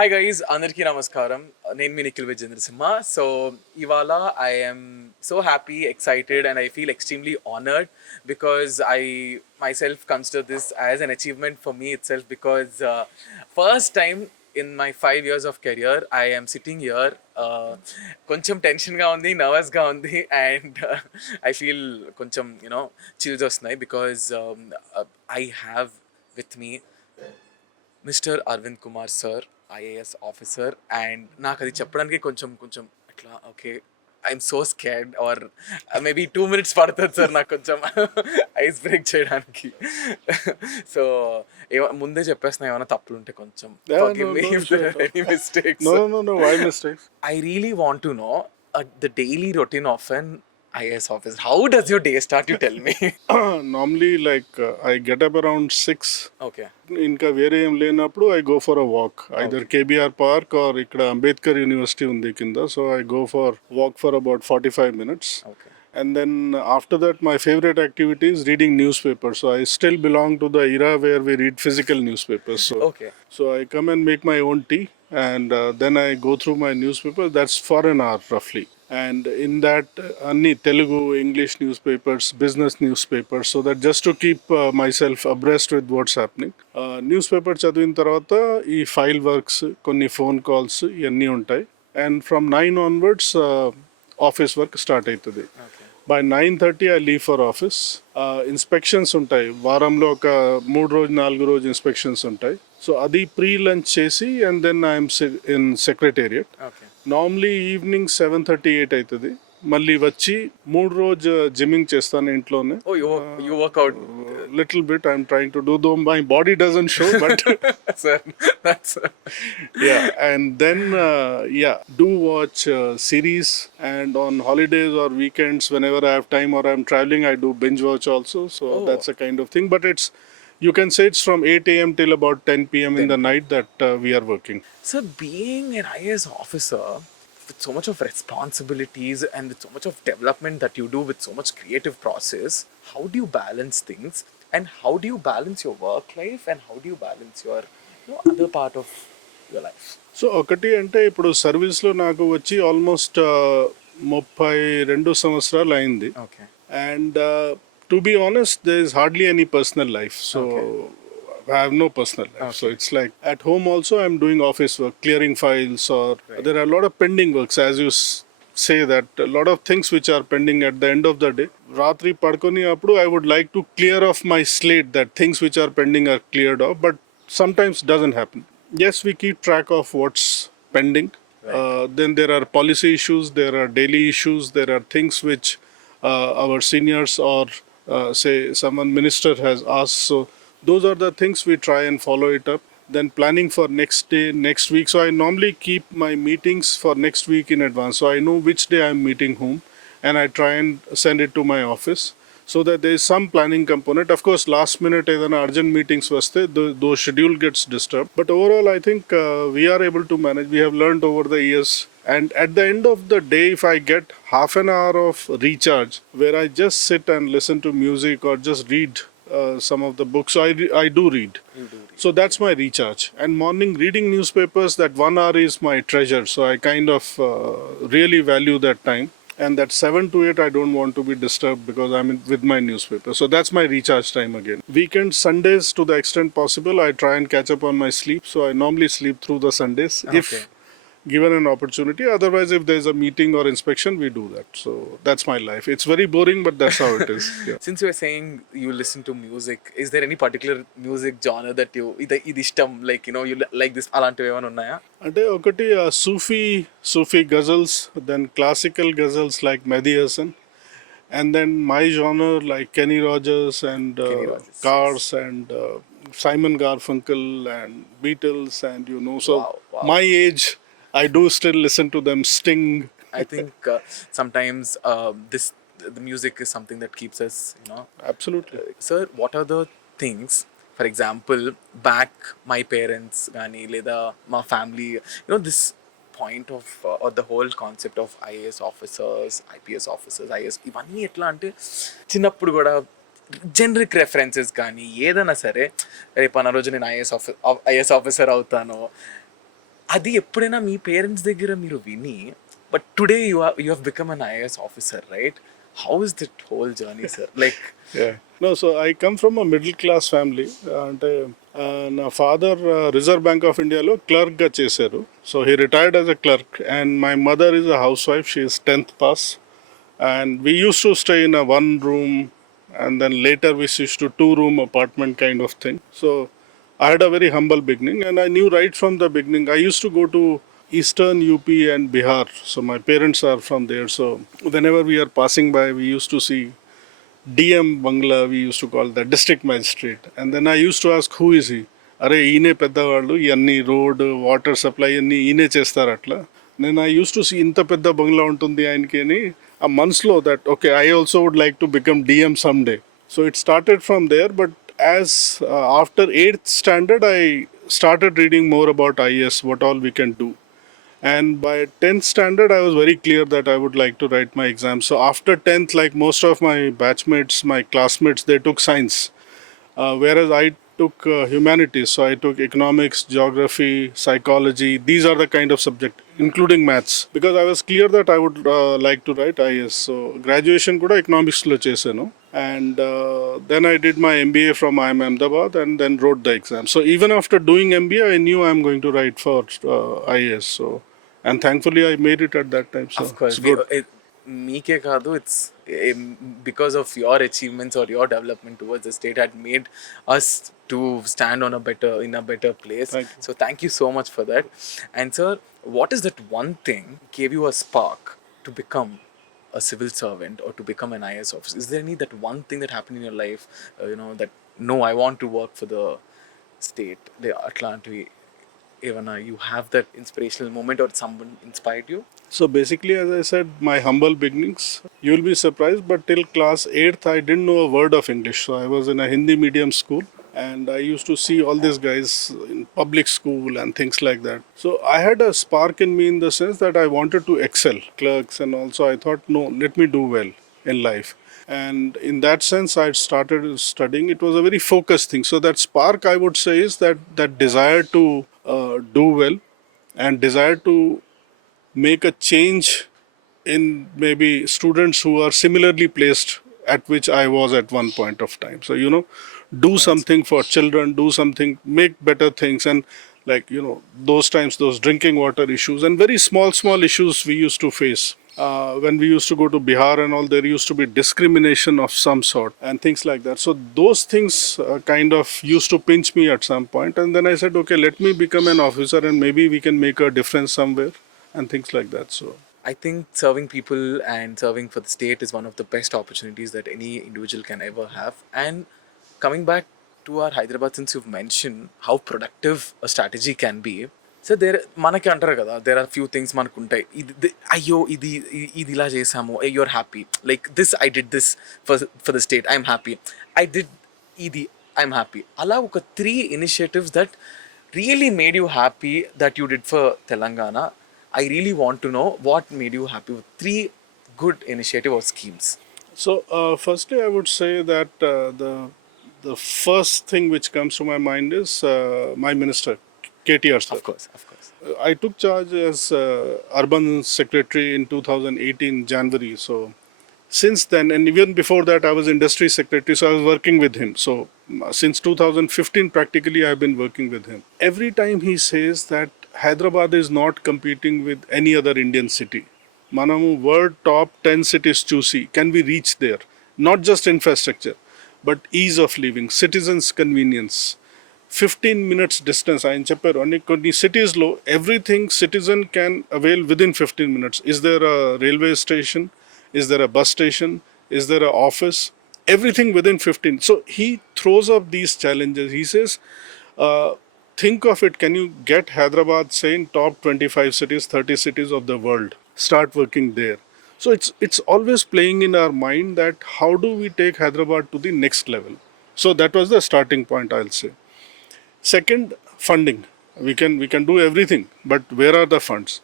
Hi guys, అందరికీ నమస్కారం. నేను మీ Nikhil Vijayendra Simha. So ఇవాళ I am so happy, excited and I feel extremely honored because I myself consider this as an achievement for me itself because first time in my 5 years of career I am sitting here కొంచెం టెన్షన్గా ఉంది, నర్వస్గా ఉంది and I feel కొంచెం chills వస్తున్నాయి because I have with me mister Aravind Kumar sir, IAS officer. And నాకు అది చెప్పడానికి కొంచెం కొంచెం అట్లా okay I'm so scared or maybe 2 minutes పడుతుంది సార్ నాకు కొంచెం ఐస్ బ్రేక్ చేయడానికి. సో ముందే చెప్పేస్తున్నా, ఏమైనా తప్పులు ఉంటే కొంచెం I really want to know the daily routine of an IAS officer. How does your day start? You tell me. Normally, I get up around 6. Okay. ఇంకా వేరే ఏం లేనప్పుడు I go for a walk. Either KBR Park or ఇక్కడ Ambedkar university ఉంది కింద. So I go for walk for about 45 minutes. Okay. And then after that, my favorite activity is reading newspapers. So I still belong to the era where we read physical newspapers. So, Okay. So I come and make my own tea, and then I go through my newspaper. That's for an hour roughly. And in that, anni Telugu, English newspapers, business newspapers, so that just to keep myself abreast with what's happening. Newspaper చదివిన తర్వాత ఈ file works, కొన్ని phone calls ఇవన్నీ ఉంటాయి. And from 9 onwards, office work start అవుతుంది. By 9:30 I leave for office. Inspections ఉంటాయి, వారంలో ఒక 3-4 రోజు ఇన్స్పెక్షన్స్ ఉంటాయి. సో అది ప్రీ లంచ్ చేసి and then I'm in secretariat. Normally evening 7:38 అవుతుంది. మళ్ళీ వచ్చి 3 రోజు జిమ్మింగ్ చేస్తాను ఇంట్లోనే. Little bit I'm trying to do, though my body doesn't show, but sir, that's yeah. And then do watch series, and on holidays or weekends whenever I have time or I'm traveling, I do binge watch also. So that's a kind of thing, but you can say it's from 8 a.m. till about 10 p.m. in the night that we are working. So being an IAS officer with so much of responsibilities and with so much of development that you do with so much creative process, how do you balance things, and how do you balance your work life, and how do you balance your other part of your life? So ఒకటి అంటే ఇప్పుడు సర్వీస్లో నాకు వచ్చి almost 32 సంవత్సరాలు అయింది. Okay. And to be honest, there is hardly any personal life. So I have no personal life. Okay. So it's like at home also I'm doing office work, clearing files, or there are a lot of pending works, as you say, that a lot of things which are pending at the end of the day. Ratri padkoni appudu I would like to clear off my slate, that things which are pending are cleared off, but sometimes doesn't happen. Yes, we keep track of what's pending. Then there are policy issues, there are daily issues, there are things which our seniors or say someone minister has asked. So those are the things we try and follow it up. Then planning for next day, next week. So I normally keep my meetings for next week in advance. So I know which day I'm meeting whom, and I try and send it to my office so that there is some planning component. Of course, last minute either urgent meetings vaste, those schedule gets disturbed. But overall, I think we are able to manage. We have learned over the years. And at the end of the day, if I get half an hour of recharge where I just sit and listen to music or just read some of the books, I do read. So that's my recharge. And morning reading newspapers, that 1 hour is my treasure. So I kind of really value that time. And that 7 to 8, I don't want to be disturbed because I'm with my newspaper. So that's my recharge time again. Weekends, Sundays, to the extent possible, I try and catch up on my sleep. So I normally sleep through the Sundays if given an opportunity. Otherwise, if there's a meeting or inspection, we do that. So that's my life. It's very boring, but that's how it is. Yeah. Since you were saying you listen to music, is there any particular music genre that you ఇది ఇష్టం, like you like this, అలాంటివి ఏమైనా ఉన్నాయా? అంటే ఒకటి Sufi ghazals, then classical ghazals like Mehdi Hasan, and then my genre like Kenny Rogers and Cars and Simon Garfunkel and Beatles, and so Wow. my age, I do still listen to them. Sting. I think sometimes the music is something that keeps us, Absolutely. Sir, what are the things, for example, back my parents gani leda my family, this point of or the whole concept of IAS officers, IPS officers, IAS ఇవన్నీ ఎట్లా అంటే చిన్నప్పుడు కూడా generic references కానీ ఏదైనా సరే, రేపు అన్న రోజు నేను ఐఏఎస్ ఆఫీసర్ అవుతాను, అది ఎప్పుడైనా మీ పేరెంట్స్ దగ్గర మీరు విని, but today you have become an IAS officer, right? How is that whole journey, sir? Like, Yeah. No, so I come from a middle class family. అంటే నా ఫాదర్ రిజర్వ్ బ్యాంక్ ఆఫ్ ఇండియాలో క్లర్క్గా చేశారు. So he retired as a clerk and my mother is a house wife. She is 10th pass and we used to stay in a one room and then later we switched to two-room apartment kind of thing. So I had a very humble beginning and I knew right from the beginning. I used to go to eastern UP and Bihar, so my parents are from there. So whenever we are passing by, we used to see DM Bangla, we used to call that district magistrate. And then I used to ask, who is he? అరే ఈయనే పెద్దవాళ్ళు, ఇవన్నీ road water supply అన్నీ ఈయనే చేస్తారు అట్లా. నేను I use to see ఇంత పెద్ద బంగ్లా ఉంటుంది ఆయనకి అని ఆ మనసులో that okay I also would like to become DM some day. So it started from there. But as after 8th standard I started reading more about IAS, what all we can do. And by 10th standard I was very clear that I would like to write my exams. So after 10th, like most of my batchmates, my classmates, they took science, whereas I took humanities. So I took economics, geography, psychology. These are the kind of subject, including maths, because I was clear that I would like to write IAS. So graduation kuda economics lo chesanu, and then I did my MBA from IIM Ahmedabad and then wrote the exam. So even after doing MBA, I knew I'm going to write for IAS. So, and thankfully I made it at that time. So of course, it's good. మీకే కాదు, it's because of your achievements or your development towards the state had made us to stand on a better place. Thank you. So thank you so much for that. And sir, what is that one thing gave you a spark to become a civil servant or to become an IAS officer? Is there any that one thing that happened in your life, that no, I want to work for the state, the Atlantic? Evana, you have that inspirational moment or someone inspired you? So basically, as I said, my humble beginnings, you'll be surprised, but till class 8th, I didn't know a word of English. So I was in a Hindi medium school and I used to see all these guys in public school and things like that. So I had a spark in me in the sense that I wanted to excel, clerks, and also I thought, no, let me do well in life. And in that sense, I started studying. It was a very focused thing. So that spark, I would say, is that desire to do well and desire to make a change in maybe students who are similarly placed at which I was at one point of time. So, do something for children, do something, make better things. And like, those times, those drinking water issues and very small issues we used to face. When we used to go to Bihar and all, there used to be discrimination of some sort and things like that. So those things kind of used to pinch me at some point. And then I said, okay, let me become an officer and maybe we can make a difference somewhere and things like that. So I think serving people and serving for the state is one of the best opportunities that any individual can ever have. And coming back to our Hyderabad, since you've mentioned how productive a strategy can be, so మనకి అంటారు కదా, there are few things మనకు ఉంటాయి. అయ్యో ఇది ఇది ఇలా చేసాము, you're happy, like this I did this for the state, I'm happy, I did ఇది, ఐఎమ్ హ్యాపీ. అలా ఒక 3 initiatives that really made you happy that you did for Telangana. I really want to know what made you happy with 3 good initiative or schemes. So, firstly, I would say that the first thing which comes to my mind is my minister, KTR sir. Of course. I took charge as urban secretary in 2018 January. So, since then, and even before that, I was industry secretary, so I was working with him. So, since 2015, practically, I have been working with him. Every time he says that Hyderabad is not competing with any other Indian city. Manamu world top 10 cities choosy. Can we reach there? Not just infrastructure, but ease of living, citizens' convenience. 15 minutes distance. I chepparu anni konni cities lo everything citizen can avail within 15 minutes. Is there a railway station? Is there a bus station? Is there an office? Everything within 15. So he throws up these challenges. He says, think of it, can you get Hyderabad, say, in top 25 cities, 30 cities of the world? Start working there. So it's always playing in our mind that how do we take Hyderabad to the next level? So that was the starting point, I'll say. Second, funding. We can do everything, but where are the funds?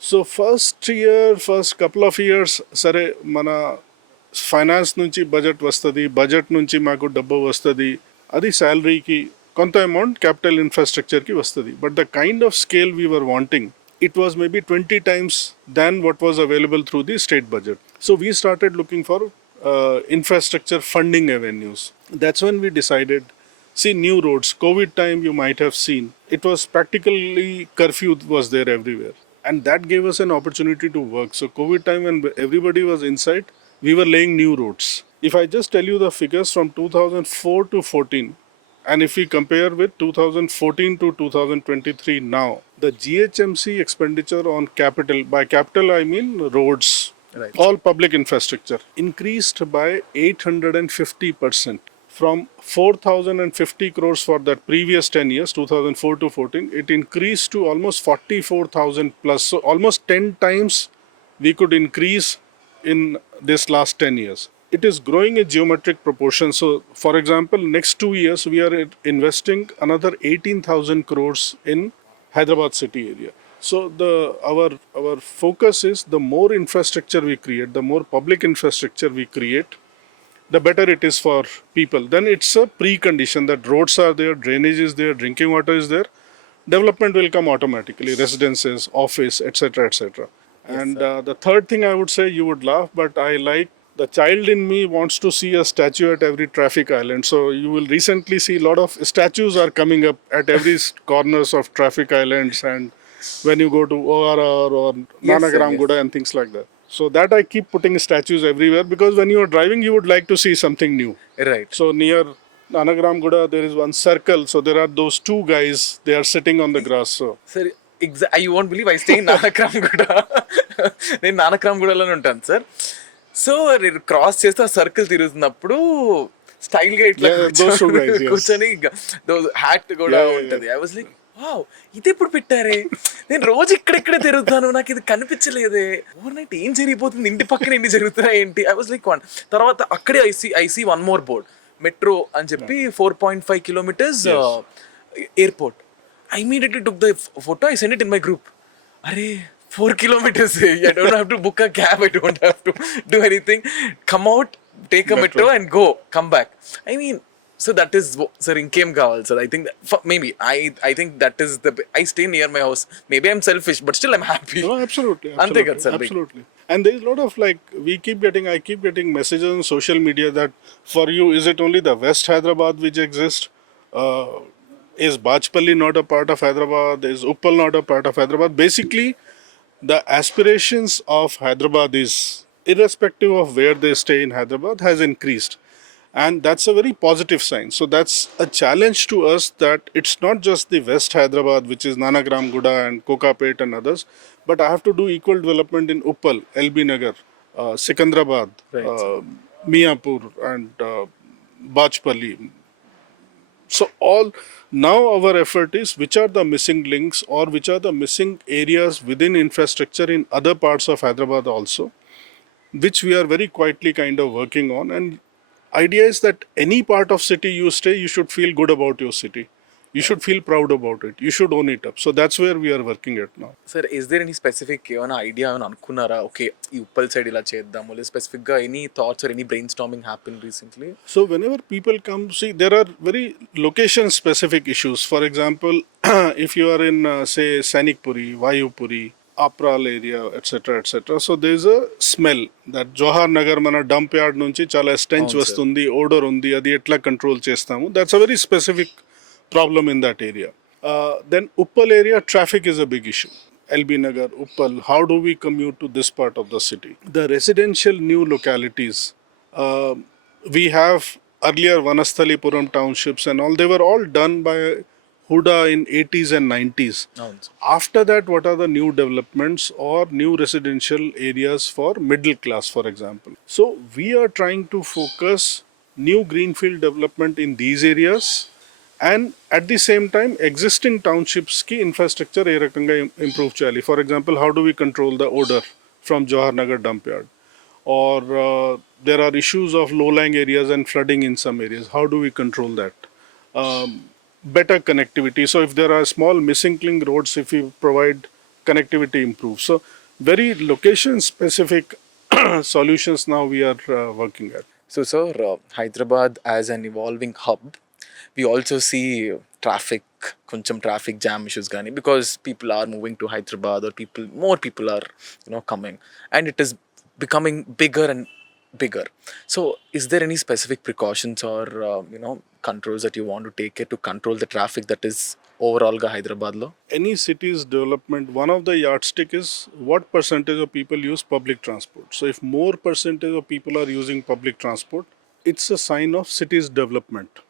So first couple of years, sare mana finance nunchi budget vastadi, budget nunchi maaku dabba vastadi, adi salary ki కొంత amount capital ఇన్ఫ్రాస్ట్రక్చర్కి వస్తుంది. But the kind of scale we were wanting, it was maybe 20 times than what was available through the state budget. So we started looking for infrastructure funding avenues. That's when we decided, see, new roads. COVID time, you might have seen, it was practically curfew was there everywhere. And that gave us an opportunity to work. So COVID time, when everybody was inside, we were laying new roads. If I just tell you the figures from 2004 to 14, and if we compare with 2014 to 2023 now, the GHMC expenditure on capital, by capital I mean roads, Right. all public infrastructure, increased by 850%. From 4,050 crores for that previous 10 years, 2004 to 14, it increased to almost 44,000 plus. So almost 10 times we could increase in this last 10 years. It is growing in geometric proportion. So, for example, next 2 years we are investing another 18,000 crores in Hyderabad city area. So our focus is, the more infrastructure we create, the more public infrastructure we create, the better it is for people. Then it's a precondition that roads are there, drainage is there, drinking water is there, development will come automatically, residences, office, etc., etc. And the third thing I would say, you would laugh, but I like, the child in me wants to see a statue at every traffic island. So you will recently see a lot of statues are coming up at every corners of traffic islands, and when you go to ORR or Nanagram yes. Guda and things like that. So that I keep putting statues everywhere, because when you are driving, you would like to see something new. Right. So near Nanagram Guda, there is one circle. So there are those two guys, they are sitting on the grass. So sir you won't believe I stay in Nanakramguda. నేను నానక్రామ్గూడలోనే ఉంటాను sir. So నేను cross చేస్తే ఆ circle తిరుగుతున్నప్పుడు style గా ఇట్లా Yeah, those two guys, yes. కూర్చొని hat కూడా Yeah, yeah, ఉంటది. ఐ వాజ్ లైక్, వావ్, ఇది ఎప్పుడు పెట్టారే, నేను రోజు ఇక్కడెక్కడే తిరుగుతాను, నాకు ఇది కనిపించలేదే, ఓవర్ నైట్ ఏం జరిగిపోతుంది, ఇంటి పక్కన ఎన్ని జరుగుతున్నాయి ఏంటి. I was like one. తర్వాత అక్కడే I see one more board, metro అని చెప్పి 4.5 kilometers airport. I immediately took the photo, I sent it in my group. Arey, 4 kilometers. I don't have to book a cab, I don't have to do anything. Come out, take a metro and go, come back. I mean, so that is, sir, income kaval, sir. I think that, maybe, I think that is I stay near my house. Maybe I'm selfish, but still I'm happy. no, absolutely, Ante kad, sir, absolutely. And there is a lot of, like, I keep getting messages on social media that, for you, is it only the West Hyderabad which exists? Is Bajpalli not a part of Hyderabad? Is Uppal not a part of Hyderabad? Basically, the aspirations of Hyderabad is, irrespective of where they stay in Hyderabad, has increased. And that's a very positive sign. So that's a challenge to us, that it's not just the West Hyderabad, which is Nanagram Guda and Kokapet and others, but I have to do equal development in Uppal, LB Nagar, Sikandrabad, Miapur and Bajpalli. So all now our effort is, which are the missing links or which are the missing areas within infrastructure in other parts of Hyderabad also, which we are very quietly kind of working on. And idea is that any part of city you stay, you should feel good about your city. You should feel proud about it. You should own it up. So that's where we are working at now. Sir, is there any specific ఏమైనా idea ఏమైనా అనుకున్నారా, okay ఈ Uppal side ఇలా చేద్దాము, లేదా specific గా any thoughts or any brain storming happen recently? So whenever people come, see, there are very location specific issues. For example, if you are in say Sanikpuri, Vayupuri, Apral area, etc., etc. So there is a smell that Johar Nagar mana dump yard nunchi chala stench vastundi, odor undi, adi etla control chestamu. That's a very specific problem in that area. Then Uppal area, traffic is a big issue. LB Nagar, Uppal, how do we commute to this part of the city? The residential new localities, we have earlier Vanasthalipuram townships and all, they were all done by Huda in 80s and 90s. After that, what are the new developments or new residential areas for middle class, for example? So we are trying to focus new greenfield development in these areas, and at the same time existing townships ki infrastructure ఏ రకంగా improve చేయాలి. For example, how do we control the odor from Johar Nagar dump yard? Or there are issues of low-lying areas and flooding in some areas. How do we control that? Better connectivity. So if there are small missing link roads, if we provide connectivity improves. So very location-specific solutions now we are working at. So, sir, Hyderabad as an evolving hub, we also see traffic, కొంచెం traffic jam issues కానీ, because people are moving to Hyderabad, or more people are coming, and it is becoming bigger and bigger. So is there any specific precautions or controls that you want to take it to control the traffic that is overall ga Hyderabad lo? Any city's development, one of the yardstick is what percentage of people use public transport. So if more percentage of people are using public transport, it's a sign of city's development.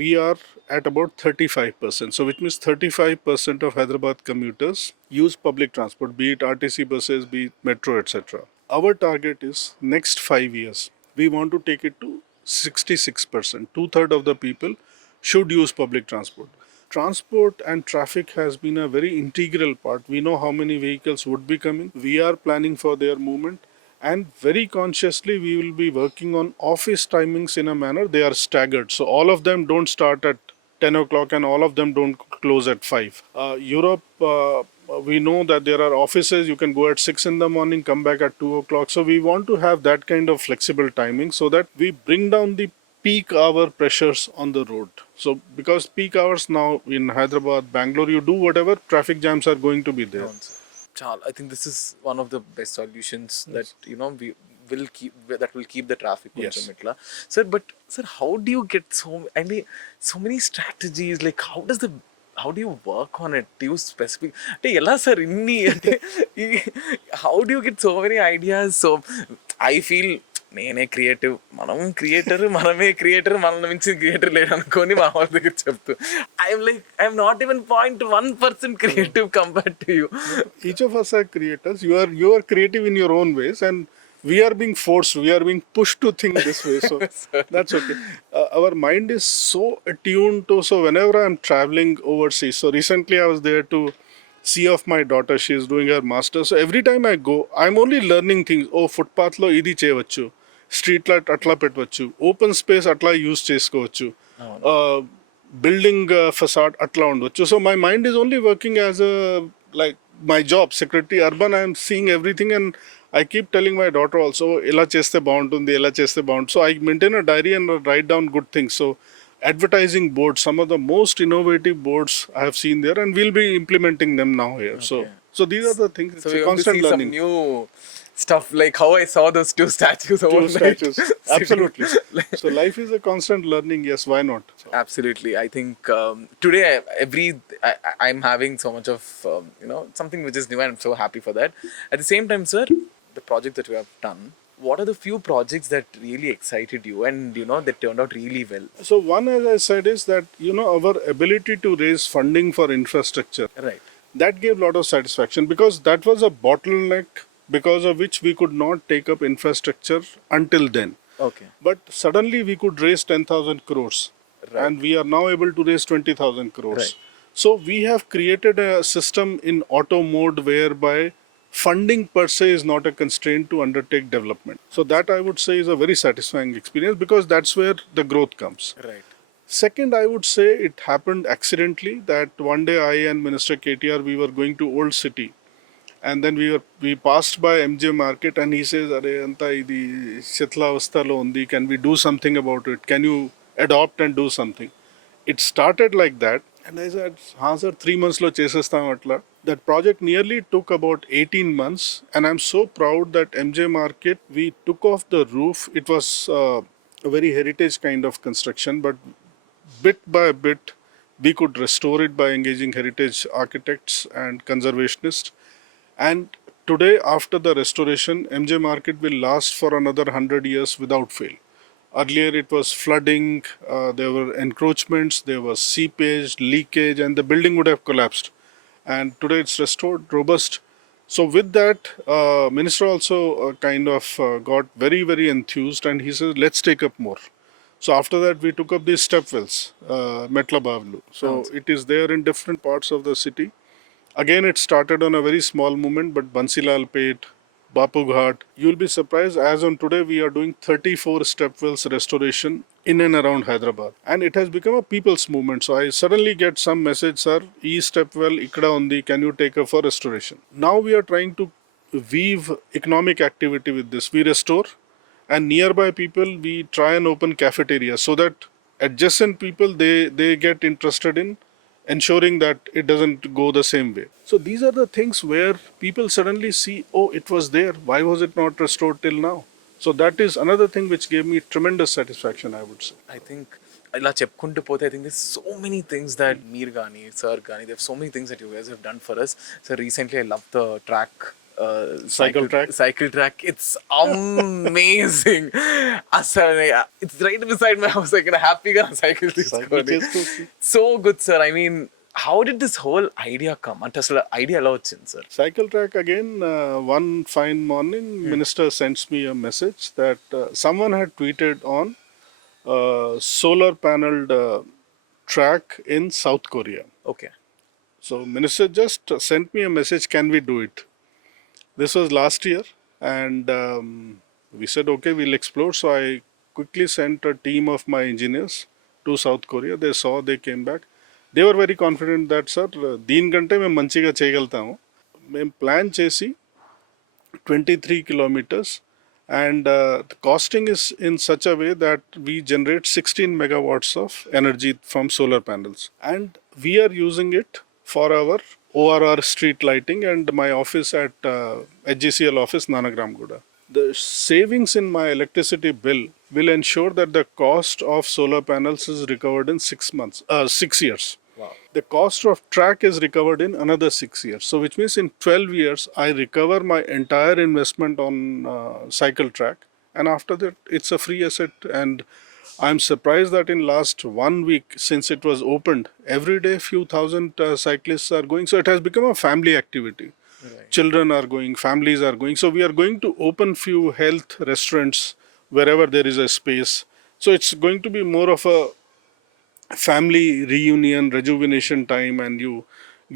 We are at about 35%. So which means 35% of Hyderabad commuters use public transport, be it RTC buses, be it metro, etc. Our target is next 5 years. We want to take it to 66%. Two-thirds of the people should use public transport. Transport and traffic has been a very integral part. We know how many vehicles would be coming. We are planning for their movement, and very consciously we will be working on office timings in a manner they are staggered. So all of them don't start at 10 o'clock and all of them don't close at 5. Europe, we know that there are offices you can go at 6 in the morning, come back at 2 o'clock. So we want to have that kind of flexible timing so that we bring down the peak hour pressures on the road. So because peak hours now in Hyderabad, Bangalore, you do whatever, traffic jams are going to be there. I think this is one of the best solutions that we will keep the traffic కొంచెం ఇట్లా. Sir, but sir, how do you get so many strategies? Like how do you work on it? Do you specific అంటే ఎలా sir ఇన్ని అంటే how do you get so many ideas? So I feel నేనే creative, మనమే creator, మన మించి creator లేడు అనుకొని మా వాళ్ళ దగ్గర చెప్తూ I'm not even 0.1% creative compared to you. Each of us are creators. You are creative in your own ways, and we are being forced, we are being pushed to think this way. So that's okay. Our mind is so attuned to. So whenever I'm traveling overseas, so recently I was there to see of my daughter. She is doing her master's. So every time I go, I'm only learning things. Oh, footpath lo idi cheyavachu, street light atla petvachu, open space atla use chesukovachu, building facade atla undvachu. So my mind is only working as a, like my job, secretary urban. I'm seeing everything, and I keep telling my daughter also, ela cheste bauntundi, ela cheste baund. So I maintain a diary and write down good things. So advertising boards, some of the most innovative boards I have seen there, and we'll be implementing them now here. So these are the things. It's So a we want to constant see learning. some new stuff, like how I saw those two statues Two overnight. statues. Absolutely. So life is a constant learning. Yes, why not? So. Absolutely. I think today I'm having so much of something which is new, and I'm so happy for that. At the same time, sir, the project that we have done, what are the few projects that really excited you and that turned out really well? So one, as I said, is that our ability to raise funding for infrastructure. Right. That gave a lot of satisfaction, because that was a bottleneck because of which we could not take up infrastructure until then. Okay. But suddenly we could raise 10,000 crores. Right. And we are now able to raise 20,000 crores. Right. So we have created a system in auto mode whereby funding per se is not a constraint to undertake development. So that, I would say, is a very satisfying experience, because that's where the growth comes. Right. Second, I would say it happened accidentally that one day I and Minister KTR, we were going to Old City, and then we passed by MJ Market, and he says, "Are anta idi shitla avasthalo undi, can we do something about it? Can you adopt and do something?" It started like that, and I said, "Ha sir, 3 months lo chesestam atla." That project nearly took about 18 months, and I'm so proud that MJ Market, we took off the roof. It was a very heritage kind of construction, but bit by bit we could restore it by engaging heritage architects and conservationists. And today, after the restoration, MJ Market will last for another 100 years without fail. Earlier it was flooding, there were encroachments, there was seepage, leakage, and the building would have collapsed. And today it's restored, robust. So with that, Minister also kind of got very, very enthused, and he says, let's take up more. So after that, we took up these step wells, Metla Bavlu. So it is there in different parts of the city. Again, it started on a very small movement, but Bansilal Pet, Bapu Ghat, you'll be surprised, as on today, we are doing 34 step wells restoration in and around Hyderabad. And it has become a people's movement. So I suddenly get some message, sir, e step well ikkada undi, can you take up for restoration? Now we are trying to weave economic activity with this. We restore, and nearby people, we try and open cafeterias so that adjacent people, they get interested in ensuring that it doesn't go the same way. So these are the things where people suddenly see, oh, it was there, why was it not restored till now? So that is another thing which gave me tremendous satisfaction, I would say. I think ఇలా చెప్పుకుంటూ పోతే I think this so many things that మీరు కానీ sir కానీ they've so many things that you guys have done for us. So recently I love the track cycle track. It's amazing. అసలు it's right beside my house. I can హ్యాపీగా cycle తీసుకొని. So good, sir. I mean, how did this whole idea come? అంటే అసలు idea ఎలా వచ్చింది sir? Cycle track again, one fine morning, Minister sends me a message that someone had tweeted on solar paneled track in South Korea. Okay. So Minister just sent me a message, can we do it? This was last year, and we said, okay, we'll explore. So I quickly sent a team of my engineers to South Korea. They saw, they came back. They were very confident that, sir, దీని కంటే మేము మంచిగా చేయగలుగుతాము. మేము plan చేసి 23 kilometers, and the costing is in such a way that we generate 16 megawatts of energy from solar panels, and we are using it for our ORR street lighting and my office at HGCL office, Nanagramguda. The savings in my electricity bill will ensure that the cost of solar panels is recovered in 6 years. Wow. The cost of track is recovered in another 6 years. So which means in 12 years, I recover my entire investment on cycle track. And after that, it's a free asset. And I'm surprised that in last 1 week, since it was opened, every day few thousand cyclists are going. So it has become a family activity. Right. Children are going, families are going. So we are going to open few health restaurants wherever there is a space. So it's going to be more of a family reunion, rejuvenation time, and you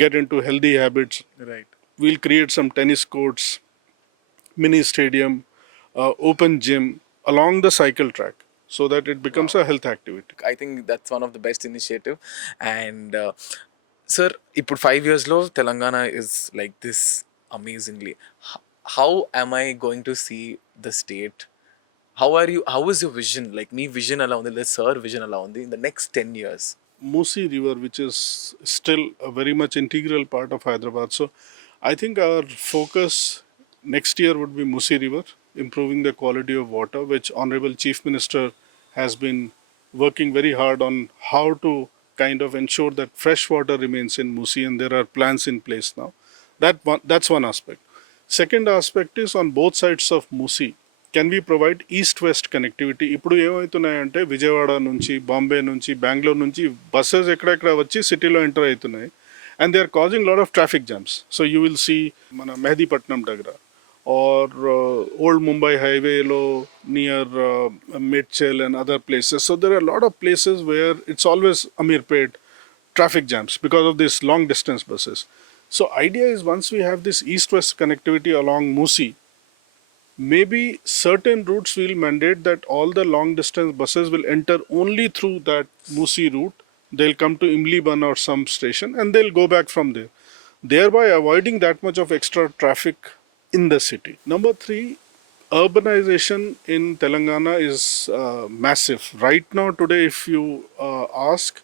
get into healthy habits. Right. We'll create some tennis courts, mini stadium, open gym along the cycle track so that it becomes a health activity. I think that's one of the best initiative. And sir, ఇప్పుడు 5 years లో Telangana is like this amazingly. How am I going to see the state? How is your vision? Like me vision ala undi, sir vision ala undi in the next 10 years? Musi River, which is still a very much integral part of Hyderabad. So I think our focus next year would be Musi River, improving the quality of water, which Honorable Chief Minister has been working very hard on how to kind of ensure that fresh water remains in Musi, and there are plans in place now. That's one aspect. Second aspect is on both sides of Musi. Can we provide east west connectivity? ఇప్పుడు ఏమవుతున్నాయంటే విజయవాడ నుంచి, బాంబే నుంచి, బెంగళూరు నుంచి buses ఎక్కడెక్కడ వచ్చి సిటీలో enter అవుతున్నాయి, and they are causing lot of traffic jams. So you will see మన మెహదీపట్నం దగ్గర or old Mumbai highway near Medchel and other places. So there are a lot of places where it's always Amirpet traffic jams because of these long distance buses. So idea is once we have this east-west connectivity along Musi, maybe certain routes will mandate that all the long distance buses will enter only through that Musi route. They'll come to Imliban or some station and they'll go back from there, thereby avoiding that much of extra traffic in the city. Number 3, urbanization in Telangana is massive. Right now, today, if you ask,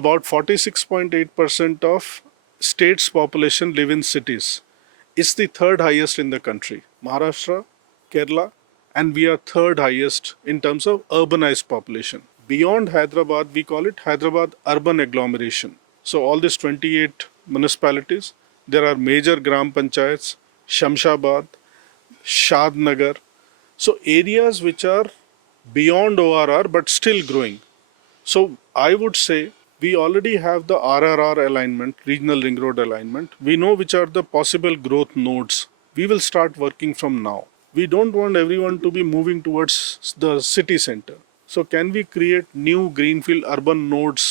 about 46.8% of state's population live in cities. It's the third highest in the country. Maharashtra, Kerala, and we are third highest in terms of urbanized population. Beyond Hyderabad, we call it Hyderabad urban agglomeration. So all these 28 municipalities, there are major gram panchayats, Shamshabad, Shadnagar. So areas which are beyond ORR but still growing. So I would say we already have the RRR alignment, regional ring road alignment. We know which are the possible growth nodes. We will start working from now. We don't want everyone to be moving towards the city center. So can we create new greenfield urban nodes,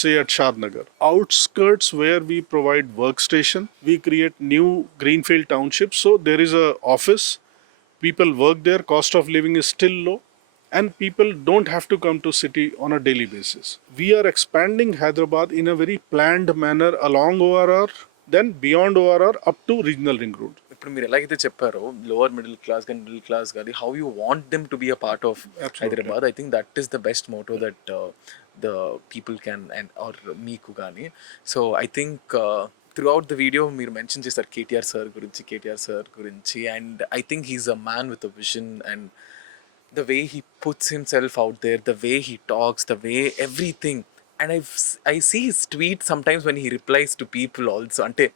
say at Shadnagar? Outskirts where we provide workstation, we create new greenfield townships. So there is a office, people work there, cost of living is still low, and people don't have to come to city on a daily basis. We are expanding Hyderabad in a very planned manner along ORR, then beyond ORR up to regional ring road. ఇప్పుడు మీరు ఎలాగైతే చెప్పారో lower middle class కానీ middle class కానీ how you want them to be a part of Absolutely. Hyderabad, I think that is the best motto that the people can and are మీకు కానీ. So I think throughout the video మీరు mention చేస్తారు KTR sir గురించి, and I think he's a man with a vision, and the way he puts himself out there, the way he talks, the way everything. And I see his tweets sometimes when he replies to people also. Ante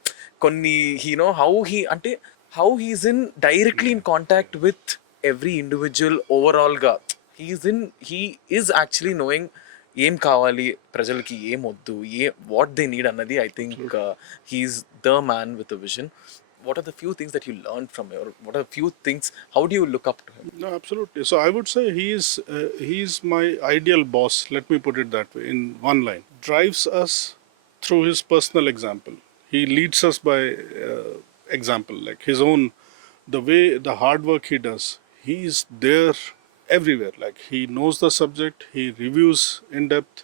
konni he know how he's in directly in contact with every individual overall ga. He is actually knowing ఏం కావాలి ప్రజలకి, ఏం వద్దు, what they need అన్నది. I think he's the man with a vision. What are the few things that you learned from him? What are the few things? How do you look up to him? No, absolutely. So I would say he is my ideal boss. Let me put it that way in one line. Drives us through his personal example. He leads us by example, like his own, the way the hard work he does. He is there everywhere. Like he knows the subject. He reviews in depth.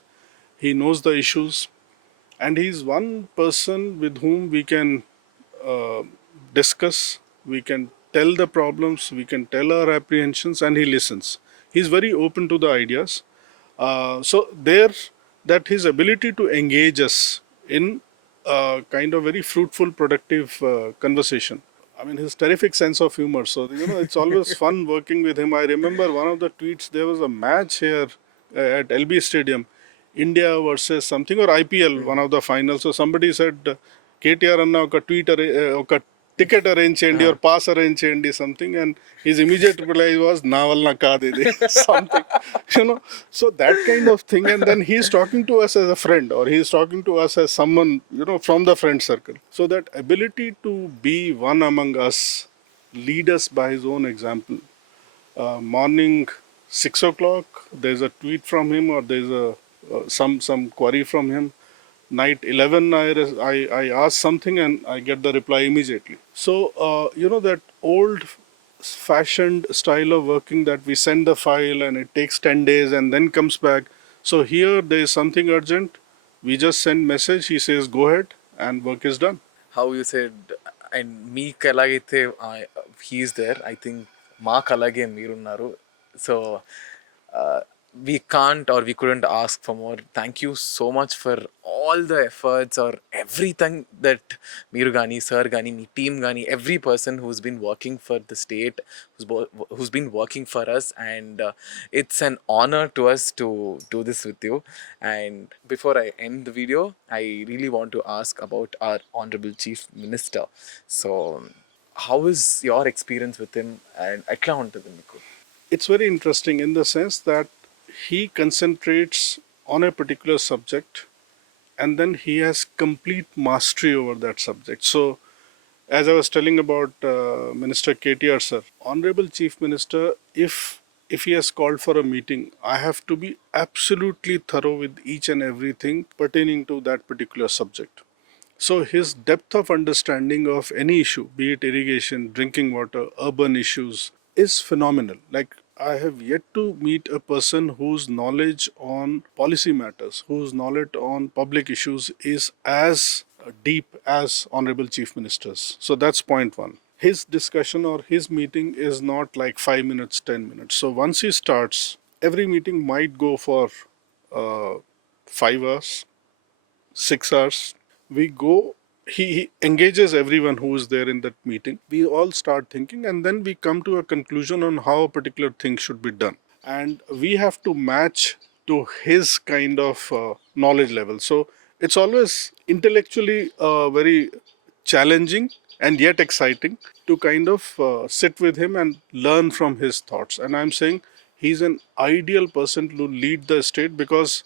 He knows the issues, and he's one person with whom we can uh, discuss, we can tell the problems, we can tell our apprehensions, and he listens. He's very open to the ideas. So there, that his ability to engage us in kind of very fruitful, productive conversation. I mean, his terrific sense of humor. So, it's always fun working with him. I remember one of the tweets, there was a match here at LB Stadium, India versus something, or IPL, one of the finals. So somebody said, KTR అన్న ఒక tweet ఒక ticket arrange చేయండి or pass arrange చేయండి something, and his immediate reply was నా వల్ల కాదు ఇది something, so that kind of thing. And then he's talking to us as a friend, or he's talking to us as someone from the friend circle. So that ability to be one among us, lead us by his own example. Morning 6 o'clock, there's a tweet from him, or there's a some query from him. Night 11, I ask something and I get the reply immediately. So that old fashioned style of working, that we send the file and it takes 10 days and then comes back. So here there is something urgent, we just send message, he says go ahead, and work is done. How you said, and మీకు ఎలాగైతే he's there, I think మాకు అలాగే మీరున్నారు. So we can't or we couldn't ask for more. Thank you so much for all the efforts or everything that మీరు కానీ sir కానీ మీ team కానీ every person who's been working for the state, who's been working for us, and it's an honor to us to do this with you. And before I end the video, I really want to ask about our honorable chief minister. So how is your experience with him, and ఎట్లా ఉంటుంది మీకు? It's very interesting in the sense that he concentrates on a particular subject, and then he has complete mastery over that subject. So, as I was telling about Minister KTR sir, Honorable Chief Minister, if he has called for a meeting, I have to be absolutely thorough with each and everything pertaining to that particular subject. So his depth of understanding of any issue, be it irrigation, drinking water, urban issues, is phenomenal. Like, I have yet to meet a person whose knowledge on policy matters, whose knowledge on public issues is as deep as Honorable Chief Minister's. So that's point one. His discussion or his meeting is not like 5 minutes, 10 minutes. So once he starts, every meeting might go for 5 hours, 6 hours. We go, he engages everyone who is there in that meeting. We all start thinking, and then we come to a conclusion on how a particular thing should be done. And we have to match to his kind of knowledge level. So it's always intellectually very challenging and yet exciting to kind of sit with him and learn from his thoughts. And I'm saying he's an ideal person to lead the state, because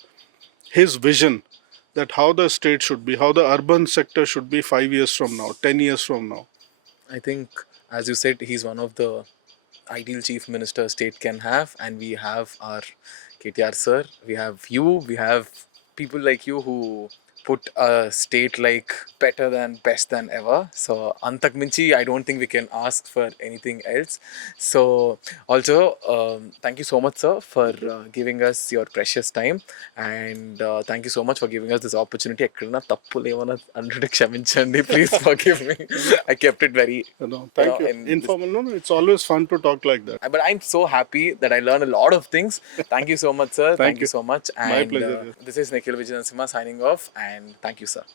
his vision that how the state should be, how the urban sector should be 5 years from now, 10 years from now. I think, as you said, he's one of the ideal chief minister state can have, and we have our KTR sir, we have you, we have people like you who put a state like better than best than ever. So antak minchi I don't think we can ask for anything else. So also thank you so much, sir, for giving us your precious time, and thank you so much for giving us this opportunity. ఎక్కడన్నా తప్పులు ఏమైనా అంటే క్షమించండి, please forgive me. I kept it very No, thank you. in Informal, no, it's always fun to talk like that. but I'm so happy that I learned a lot of things. Thank you so much, sir. Thank you so much. And My pleasure. this is Nikhil Vijayendra Simha signing off, and thank you, sir.